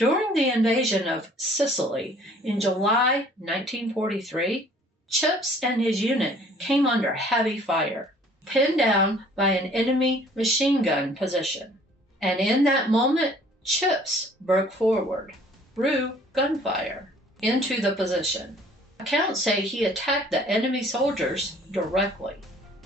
During the invasion of Sicily in July 1943, Chips and his unit came under heavy fire, pinned down by an enemy machine gun position. And in that moment, Chips broke forward, through gunfire, into the position. Accounts say he attacked the enemy soldiers directly,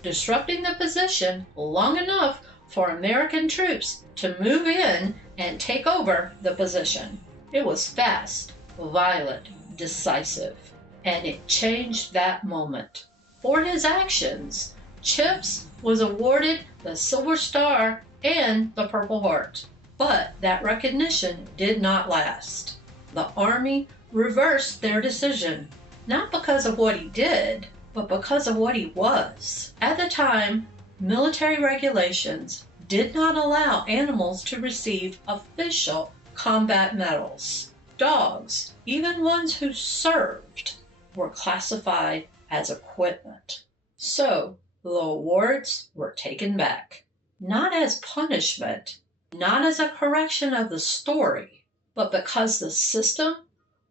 disrupting the position long enough for American troops to move in and take over the position. It was fast, violent, decisive, and it changed that moment. For his actions, Chips was awarded the Silver Star and the Purple Heart. But that recognition did not last. The Army reversed their decision, not because of what he did, but because of what he was. At the time, military regulations did not allow animals to receive official combat medals. Dogs, even ones who served, were classified as equipment. So the awards were taken back, not as punishment, not as a correction of the story, but because the system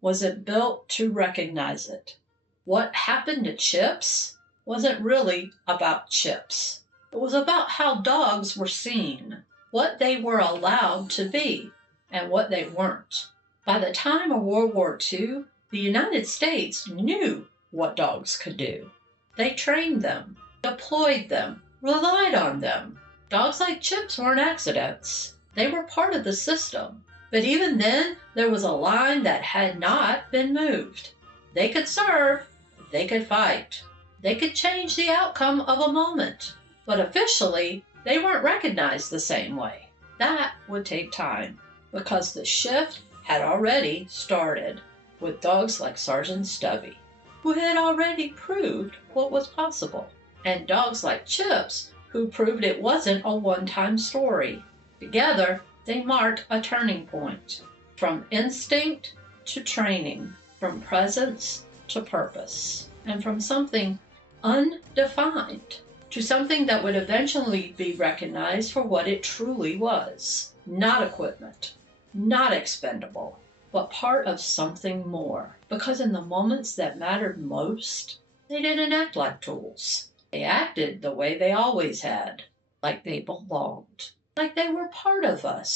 wasn't built to recognize it. What happened to Chips wasn't really about Chips. It was about how dogs were seen, what they were allowed to be, and what they weren't. By the time of World War II, the United States knew what dogs could do. They trained them, deployed them, relied on them. Dogs like Chips weren't accidents. They were part of the system. But even then, there was a line that had not been moved. They could serve, they could fight, they could change the outcome of a moment. But officially, they weren't recognized the same way. That would take time, because the shift had already started with dogs like Sergeant Stubby, who had already proved what was possible, and dogs like Chips, who proved it wasn't a one-time story. Together, they marked a turning point, from instinct to training, from presence to purpose, and from something undefined to something that would eventually be recognized for what it truly was. Not equipment, not expendable, but part of something more. Because in the moments that mattered most, they didn't act like tools. They acted the way they always had, like they belonged, like they were part of us.